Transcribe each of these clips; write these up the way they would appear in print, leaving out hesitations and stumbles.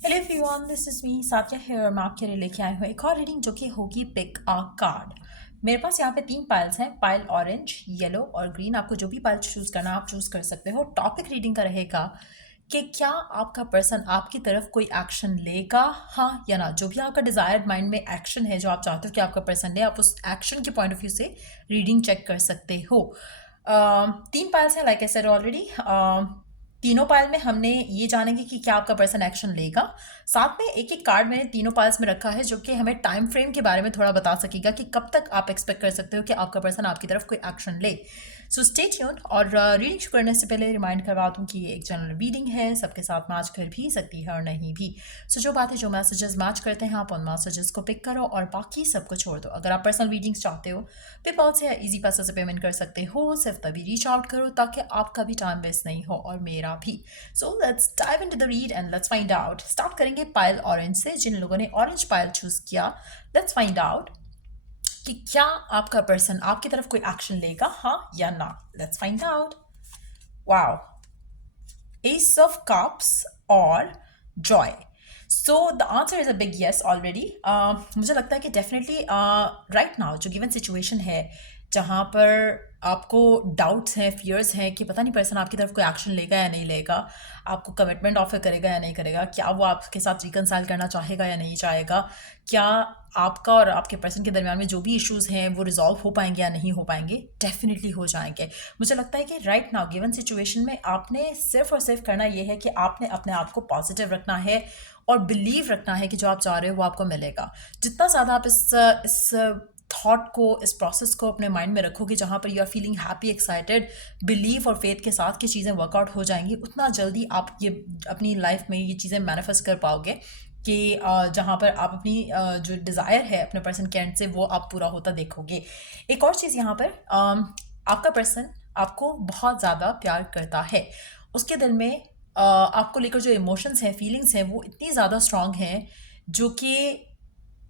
Hello everyone, this is me Satya है और मैं आपके लिए लेके आई हूँ एक और रीडिंग जो कि होगी पिक अ कार्ड। मेरे पास यहाँ पे 3 पाइल्स हैं, पाइल ऑरेंज, येलो और ग्रीन। आपको जो भी पाइल चूज करना आप चूज कर सकते हो। टॉपिक रीडिंग का रहेगा कि क्या आपका पर्सन आपकी तरफ कोई एक्शन लेगा, हाँ या ना। जो भी आपका डिजायर्ड माइंड में एक्शन है जो आप चाहते हो कि आपका पर्सन ले, आप उस एक्शन के पॉइंट ऑफ व्यू से रीडिंग चेक कर सकते हो। 3 पाइल्स हैं, लाइक आई सेड ऑलरेडी। तीनों पायल में हमने ये जानेंगे कि क्या आपका पर्सन एक्शन लेगा। साथ में एक एक कार्ड मैंने तीनों पायल्स में रखा है जो कि हमें टाइम फ्रेम के बारे में थोड़ा बता सकेगा कि कब तक आप एक्सपेक्ट कर सकते हो कि आपका पर्सन आपकी तरफ कोई एक्शन ले। So stay tune. और रीडिंग शुरू करने से पहले रिमाइंड करवा दूं कि ये एक जनरल रीडिंग है, सबके साथ मैच कर भी सकती है और नहीं भी। सो जो बातें, जो मैसेजेस मैच करते हैं, आप उन मैसेजेस को पिक करो और बाकी सबको छोड़ दो। अगर आप पर्सनल रीडिंग्स चाहते हो, पेपॉल से या इजी पैसे से पेमेंट कर सकते हो। सिर्फ तभी रीच आउट करो ताकि आपका भी टाइम वेस्ट नहीं हो और मेरा भी। So let's dive into the read and let's find out. Start करेंगे पायल ऑरेंज से। जिन लोगों ने ऑरेंज पायल चूज किया, लेट्स फाइंड आउट कि क्या आपका पर्सन आपकी तरफ कोई एक्शन लेगा, हाँ या ना। Let's find out. Wow, ace of cups और joy. So the answer is a big yes already. मुझे लगता है कि डेफिनेटली राइट नाउ जो गिवन सिचुएशन है, जहाँ पर आपको डाउट्स हैं, फियर्स हैं कि पता नहीं पर्सन आपकी तरफ कोई एक्शन लेगा या नहीं लेगा, आपको कमिटमेंट ऑफर करेगा या नहीं करेगा, क्या वो आपके साथ रिकनसाइल करना चाहेगा या नहीं चाहेगा, क्या आपका और आपके पर्सन के दरमियान में जो भी इश्यूज हैं वो रिजॉल्व हो पाएंगे या नहीं हो पाएंगे। डेफिनेटली हो जाएंगे। मुझे लगता है कि राइट नाउ गिवन सिचुएशन में आपने सिर्फ और सिर्फ करना ये है कि आपने अपने आप को पॉजिटिव रखना है और बिलीव रखना है कि जो आप चाह रहे हो वो आपको मिलेगा। जितना ज़्यादा आप इस थॉट को, इस प्रोसेस को अपने माइंड में रखोगे जहाँ पर you are feeling happy, excited, believe और फेथ के साथ कि चीज़ें वर्कआउट हो जाएंगी, उतना जल्दी आप ये अपनी लाइफ में ये चीज़ें मैनिफेस्ट कर पाओगे कि जहाँ पर आप अपनी जो डिज़ायर है अपने पर्सन के एंड से वो आप पूरा होता देखोगे। एक और चीज़ यहाँ पर, आपका पर्सन आपको बहुत ज़्यादा प्यार करता है। उसके दिल में आपको लेकर जो इमोशंस हैं, फीलिंग्स हैं, वो इतनी ज़्यादा स्ट्रांग हैं जो कि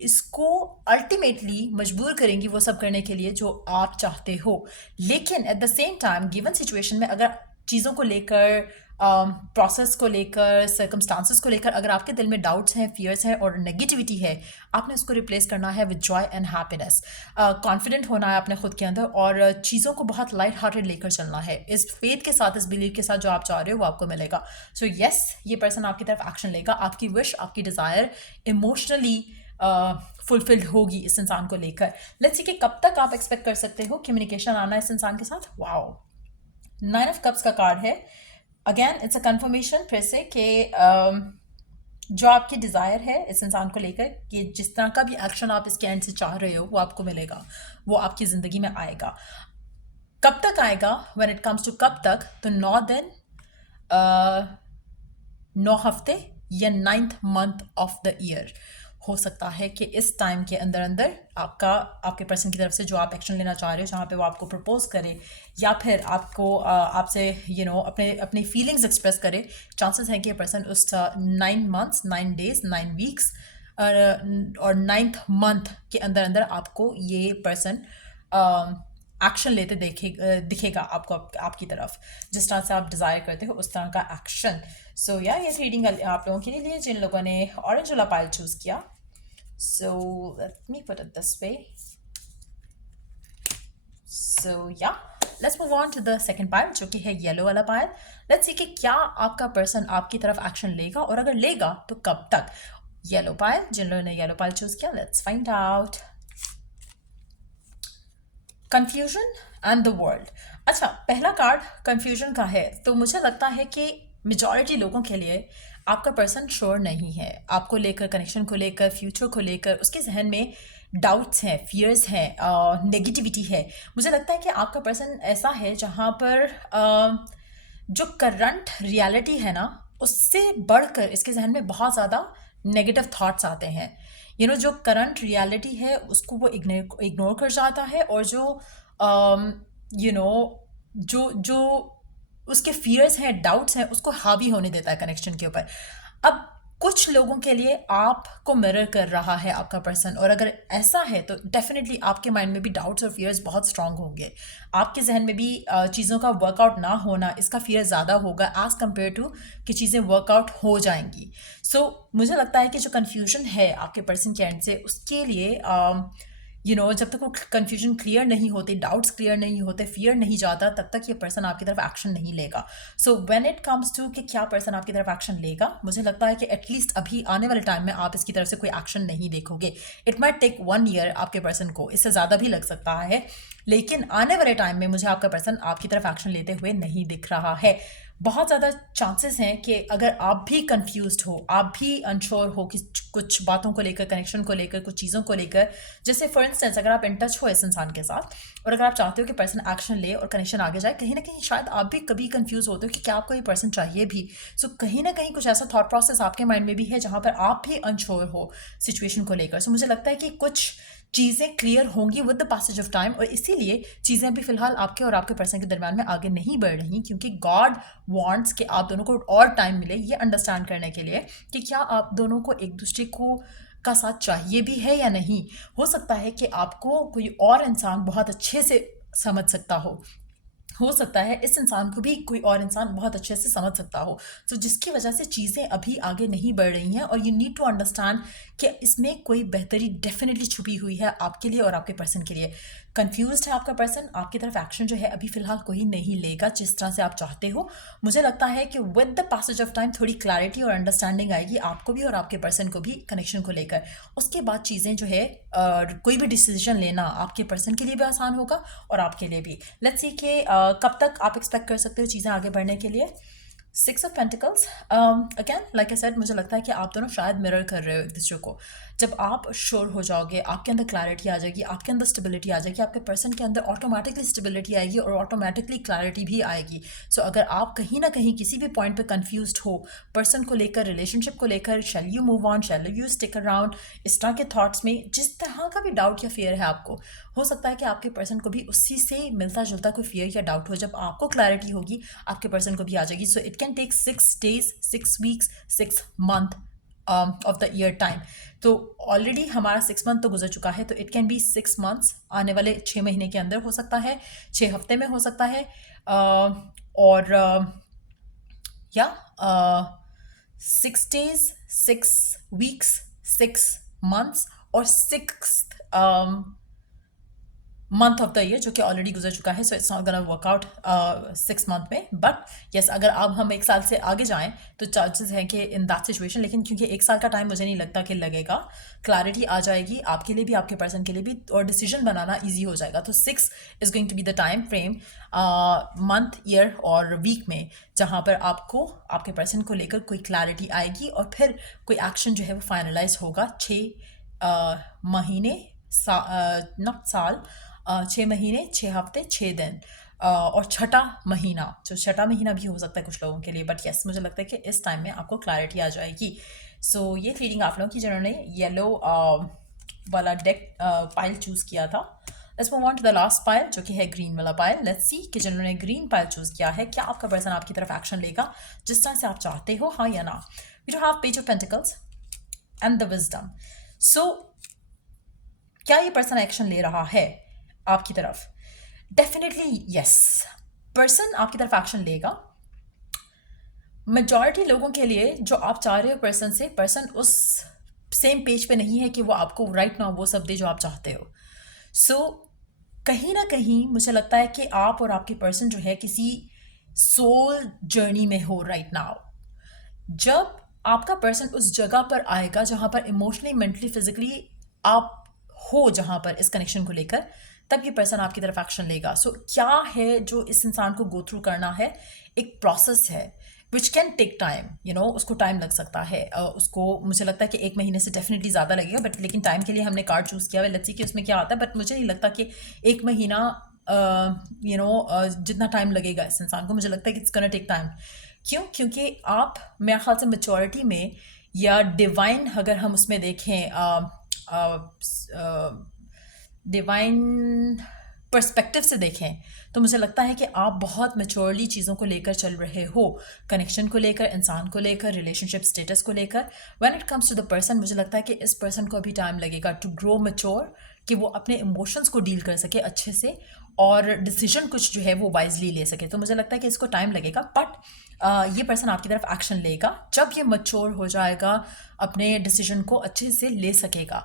इसको अल्टीमेटली मजबूर करेंगी वो सब करने के लिए जो आप चाहते हो। लेकिन at the same time given situation में अगर चीज़ों को लेकर, प्रोसेस को लेकर, सर्कमस्टांसेस को लेकर अगर आपके दिल में डाउट्स हैं, फियर्स हैं और नेगेटिविटी है, आपने उसको रिप्लेस करना है with Joy and happiness. Confident होना है अपने खुद के अंदर और चीज़ों को बहुत लाइट हार्टेड लेकर चलना है। इस फेथ के साथ, इस बिलीव के साथ जो आप चाह रहे हो वो आपको मिलेगा। सो यस, ये पर्सन आपकी तरफ एक्शन लेगा। आपकी विश, आपकी डिज़ायर इमोशनली फुलफिल्ड होगी इस इंसान को लेकर। लेट्स सी कि कब तक आप एक्सपेक्ट कर सकते हो कम्युनिकेशन आना इस इंसान के साथ। वाओ, 9 ऑफ कप्स का कार्ड है। अगेन इट्स अ कंफर्मेशन फिर से कि जो आपकी डिज़ायर है इस इंसान को लेकर, कि जिस तरह का भी एक्शन आप इसके एंड से चाह रहे हो वो आपको मिलेगा, वो आपकी ज़िंदगी में आएगा। कब तक आएगा? व्हेन इट कम्स टू कब तक, तो 9 दिन, 9 हफ्ते या 9th month of the year हो सकता है कि इस टाइम के अंदर अंदर आपके पर्सन की तरफ से जो आप एक्शन लेना चाह रहे हो, जहाँ पे वो आपको प्रपोज करे या फिर आपको आपसे अपने अपनी फीलिंग्स एक्सप्रेस करे, चांसेस हैं कि ये पर्सन उस 9 मंथ्स, 9 डेज, 9 वीक्स और 9th मंथ के अंदर अंदर आपको ये पर्सन एक्शन लेते दिखेगा आपको, आपकी तरफ जिस तरह से आप डिज़ायर करते हो उस तरह का एक्शन। सो या ये रीडिंग आप लोगों के लिए जिन लोगों ने ऑरेंज वाला पाइल चूज़ किया। So let me put it this way. So या let's move on to the second pile जो कि है येलो वाला पाइल। लेट्स सी कि क्या आपका पर्सन आपकी तरफ एक्शन लेगा और अगर लेगा तो कब तक। येलो पाइल, जिन लोगों ने येलो पाइल चूज़ किया, let's find out. Confusion and the world. अच्छा, पहला कार्ड कंफ्यूजन का है, तो मुझे लगता है कि मेजॉरिटी लोगों के लिए आपका पर्सन श्योर नहीं है आपको लेकर, कनेक्शन को लेकर, फ्यूचर को लेकर। उसके जहन में डाउट्स हैं, फियर्स हैं, नेगेटिविटी है। मुझे लगता है कि आपका पर्सन ऐसा है जहाँ पर जो करंट रियलिटी है ना, उससे बढ़कर इसके जहन में बहुत ज़्यादा नेगेटिव थॉट्स आते हैं। जो करंट रियलिटी है उसको वो इग्नोर कर जाता है और जो यू नो जो जो उसके फियर्स हैं, डाउट्स हैं, उसको हावी होने देता है कनेक्शन के ऊपर। अब कुछ लोगों के लिए आपको मिरर कर रहा है आपका पर्सन, और अगर ऐसा है तो डेफिनेटली आपके माइंड में भी डाउट्स और फियर्स बहुत स्ट्रांग होंगे। आपके जहन में भी चीज़ों का वर्कआउट ना होना, इसका फियर ज़्यादा होगा एज़ कम्पेयर टू कि चीज़ें वर्कआउट हो जाएंगी। मुझे लगता है कि जो कन्फ्यूजन है आपके पर्सन के एंड से, उसके लिए जब तक वो कन्फ्यूजन क्लियर नहीं होती, डाउट्स क्लियर नहीं होते, फियर नहीं जाता, तब तक ये पर्सन आपकी तरफ एक्शन नहीं लेगा. So when it comes to कि क्या पर्सन आपकी तरफ एक्शन लेगा, मुझे लगता है कि एटलीस्ट अभी आने वाले टाइम में आप इसकी तरफ से कोई एक्शन नहीं देखोगे. इट माइट टेक 1 ईयर आपके पर्सन को, इससे ज़्यादा भी लग सकता है, लेकिन आने वाले टाइम में मुझे आपका पर्सन आपकी तरफ एक्शन लेते हुए नहीं दिख रहा है. बहुत ज़्यादा चांसेस हैं कि अगर आप भी कंफ्यूज्ड हो, आप भी अनश्योर हो कि कुछ बातों को लेकर, कनेक्शन को लेकर, कुछ चीज़ों को लेकर, जैसे फॉर इंस्टेंस अगर आप इन टच हो इस इंसान के साथ और अगर आप चाहते हो कि पर्सन एक्शन ले और कनेक्शन आगे जाए, कहीं ना कहीं शायद आप भी कभी कंफ्यूज होते हो कि क्या आपको ये पर्सन चाहिए भी. कहीं ना कहीं कुछ ऐसा थॉट प्रोसेस आपके माइंड में भी है जहाँ पर आप भी अनश्योर हो सिचुएशन को लेकर. मुझे लगता है कि कुछ चीज़ें क्लियर होंगी with the passage of time, और इसीलिए चीज़ें अभी फिलहाल आपके और आपके पर्सन के दरमियान में आगे नहीं बढ़ रही, क्योंकि गॉड वांट्स कि आप दोनों को और टाइम मिले ये अंडरस्टैंड करने के लिए कि क्या आप दोनों को एक दूसरे को का साथ चाहिए भी है या नहीं. हो सकता है कि आपको कोई और इंसान बहुत अच्छे से समझ सकता हो सकता है इस इंसान को भी कोई और इंसान बहुत अच्छे से समझ सकता हो. जिसकी वजह से चीज़ें अभी आगे नहीं बढ़ रही हैं, और यू नीड टू अंडरस्टैंड कि इसमें कोई बेहतरी डेफिनेटली छुपी हुई है आपके लिए और आपके पर्सन के लिए. कंफ्यूज्ड है आपका पर्सन, आपकी तरफ एक्शन जो है अभी फिलहाल कोई नहीं लेगा जिस तरह से आप चाहते हो. मुझे लगता है कि with the passage of time थोड़ी क्लैरिटी और अंडरस्टैंडिंग आएगी आपको भी और आपके पर्सन को भी कनेक्शन को लेकर. उसके बाद चीज़ें जो है कोई भी डिसीजन लेना आपके पर्सन के लिए भी आसान होगा और आपके लिए भी. लेट्स सी कि कब तक आप एक्सपेक्ट कर सकते हो चीज़ें आगे बढ़ने के लिए. 6 of pentacles, again like I said, मुझे लगता है कि आप दोनों शायद मिरर कर रहे हो एक दूसरे को. जब आप श्योर हो जाओगे, आपके अंदर क्लैरिटी आ जाएगी, आपके अंदर स्टेबिलिटी आ जाएगी, आपके पर्सन के अंदर ऑटोमेटिकली स्टेबिलिटी आएगी और ऑटोमेटिकली क्लैरिटी भी आएगी. अगर आप कहीं ना कहीं किसी भी पॉइंट पे कंफ्यूज्ड हो पर्सन को लेकर, रिलेशनशिप को लेकर, shall you move on, shall you stick around, इस तरह के थॉट्स में जिस तरह का भी डाउट या फियर है आपको, हो सकता है कि आपके पर्सन को भी उसी से मिलता जुलता कोई फियर या डाउट हो. जब आपको क्लैरिटी होगी आपके पर्सन को भी आ जाएगी. It can take 6 days, 6 weeks, 6 month of the year time. Already हमारा 6 month तो गुजर चुका है, तो इट कैन बी 6 months, आने वाले 6 महीने के अंदर हो सकता है, 6 हफ्ते में हो सकता है, और या 6 days, 6 weeks, 6 months और 6th month of the year जो कि ऑलरेडी गुजर चुका है. It's not gonna work out 6 month में. बट यस, अगर अब हम 1 साल से आगे जाएं तो चांसेस हैं कि इन दैट सिचुएशन, लेकिन क्योंकि 1 साल का टाइम मुझे नहीं लगता कि लगेगा, क्लैरिटी आ जाएगी आपके लिए भी, आपके पर्सन के लिए भी, और डिसीजन बनाना ईजी हो जाएगा. 6 is going to be the time frame, month, year और वीक में, जहाँ पर आपको आपके पर्सन को लेकर कोई क्लैरिटी आएगी और फिर कोई एक्शन जो है वो फाइनलाइज होगा. 6 महीने, नॉट साल, 6 महीने, 6 हफ्ते, 6 दिन, और छठा महीना, जो छठा महीना भी हो सकता है कुछ लोगों के लिए. बट यस, मुझे लगता है कि इस टाइम में आपको क्लैरिटी आ जाएगी. ये रीडिंग आप लोगों की जिन्होंने येलो वाला डेक पाइल चूज़ किया था. Let's move on to the last pile जो कि है ग्रीन वाला पाइल. लेट्स सी कि जिन्होंने ग्रीन पाइल चूज़ किया है, क्या आपका पर्सन आपकी तरफ एक्शन लेगा जिस तरह से आप चाहते हो, हाँ या ना. We do have page of pentacles and the wisdom. क्या ये पर्सन एक्शन ले रहा है आपकी तरफ? डेफिनेटली यस, पर्सन आपकी तरफ एक्शन लेगा. मेजॉरिटी लोगों के लिए जो आप चाह रहे हो पर्सन से, पर्सन उस सेम पेज पे नहीं है कि वो आपको राइट नाउ वो सब दे जो आप चाहते हो. कहीं ना कहीं मुझे लगता है कि आप और आपके पर्सन जो है किसी सोल जर्नी में हो राइट नाउ. जब आपका पर्सन उस जगह पर आएगा जहां पर इमोशनली, मेंटली, फिजिकली आप हो, जहां पर इस कनेक्शन को लेकर, तब ये पर्सन आपकी तरफ एक्शन लेगा. क्या है जो इस इंसान को गो थ्रू करना है? एक प्रोसेस है विच कैन टेक टाइम, उसको टाइम लग सकता है. उसको मुझे लगता है कि 1 महीने से डेफिनेटली ज़्यादा लगेगा, बट लेकिन टाइम के लिए हमने कार्ड चूज़ किया है. लेट्स सी कि उसमें क्या आता है, बट मुझे नहीं लगता कि 1 महीना जितना टाइम लगेगा इस इंसान को, मुझे लगता है कि इट्स गोना टेक टाइम. क्यों? क्योंकि आप, मेरे ख्याल से मैच्योरिटी में या डिवाइन, अगर हम उसमें देखें डिवाइन पर्सपेक्टिव से देखें, तो मुझे लगता है कि आप बहुत मैच्योरली चीज़ों को लेकर चल रहे हो, कनेक्शन को लेकर, इंसान को लेकर, रिलेशनशिप स्टेटस को लेकर. When it comes to the person, मुझे लगता है कि इस पर्सन को अभी टाइम लगेगा टू ग्रो मैच्योर, कि वो अपने इमोशंस को डील कर सके अच्छे से और डिसीजन कुछ जो है वो वाइजली ले सके. तो मुझे लगता है कि इसको टाइम लगेगा. बट ये पर्सन आपकी तरफ एक्शन लेगा जब ये मच्योर हो जाएगा, अपने डिसीजन को अच्छे से ले सकेगा।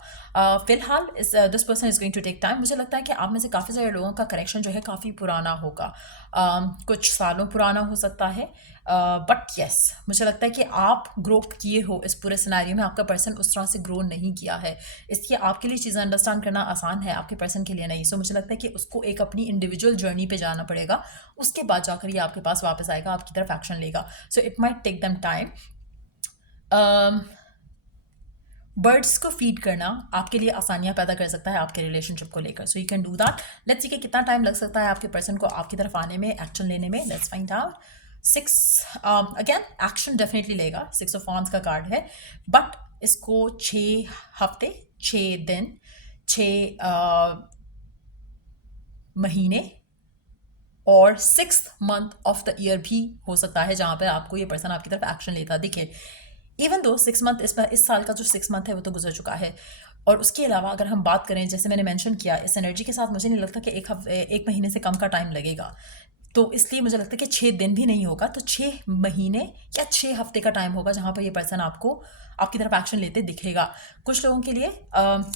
फिलहाल this person is going to take time. मुझे लगता है कि आप में से काफ़ी सारे लोगों का कनेक्शन जो है काफ़ी पुराना होगा, कुछ सालों पुराना हो सकता है, बट येस मुझे लगता है कि आप ग्रो किए हो इस पूरे सिनेरियो में, आपका पर्सन उस तरह से ग्रो नहीं किया है, इसलिए आपके लिए चीज़ें अंडरस्टैंड करना आसान है, आपके पर्सन के लिए नहीं। सो मुझे लगता है कि उसको एक अपनी इंडिविजुअल जर्नी पे जाना पड़ेगा, उसके बाद जाकर ये आपके पास वापस आएगा, आपकी तरफ एक्शन लेगा। So it might take them time. Birds को फीड करना आपके लिए आसानियां पैदा कर सकता है आपके रिलेशनशिप को लेकर, so you can do that. Let's see कि कितना टाइम लग सकता है आपके पर्सन को आपकी तरफ आने में, एक्शन लेने में। Let's find out. 6 again action definitely लेगा, 6 ऑफ वांड्स का कार्ड है, बट इसको 6 हफ्ते, 6 दिन, 6 महीने और 6th month of the year भी हो सकता है जहाँ पे आपको ये पर्सन आपकी तरफ एक्शन लेता दिखे। इवन दो 6 मंथ इस साल का जो 6 मंथ है वो तो गुजर चुका है, और उसके अलावा अगर हम बात करें, जैसे मैंने मेंशन किया, इस एनर्जी के साथ मुझे नहीं लगता कि एक महीने से कम का टाइम लगेगा, तो इसलिए मुझे लगता है कि 6 दिन भी नहीं होगा, तो 6 महीने या 6 हफ्ते का टाइम होगा जहाँ पर ये पर्सन आपको आपकी तरफ एक्शन लेते दिखेगा। कुछ लोगों के लिए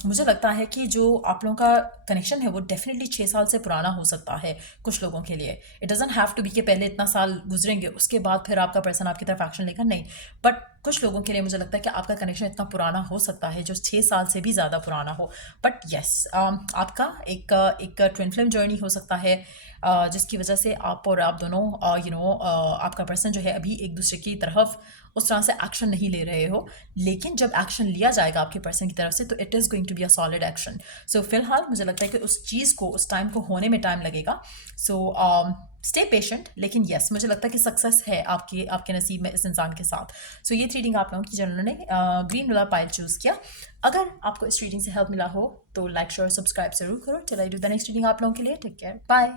मुझे लगता है कि जो आप लोगों का कनेक्शन है वो डेफिनेटली 6 साल से पुराना हो सकता है कुछ लोगों के लिए। It doesn't have to be कि पहले इतना साल गुजरेंगे उसके बाद फिर आपका पर्सन आपकी तरफ एक्शन लेगा, नहीं, बट कुछ लोगों के लिए मुझे लगता है कि आपका कनेक्शन इतना पुराना हो सकता है जो 6 साल से भी ज़्यादा पुराना हो। बट येस आपका एक ट्विन फ्लेम जर्नी हो सकता है, जिसकी वजह से आप और आप दोनों आपका पर्सन जो है अभी एक दूसरे की तरफ उस तरह से एक्शन नहीं ले रहे हो, लेकिन जब एक्शन लिया जाएगा आपके पर्सन की तरफ से तो it is going to be a solid action. So फिलहाल मुझे लगता है कि उस चीज़ को, उस टाइम को होने में टाइम लगेगा। सो स्टे पेशेंट, लेकिन येस मुझे लगता है कि सक्सेस है आपके नसीब में इस इंसान के साथ। सो ये रीडिंग आप लोगों की जिन्होंने ग्रीन वाला पाइल चूज़ किया, अगर आपको इस रीडिंग से हेल्प मिला हो तो लाइक शेयर सब्सक्राइब जरूर करो। Till I do the next reading आप लोगों के लिए, टेक केयर, बाय।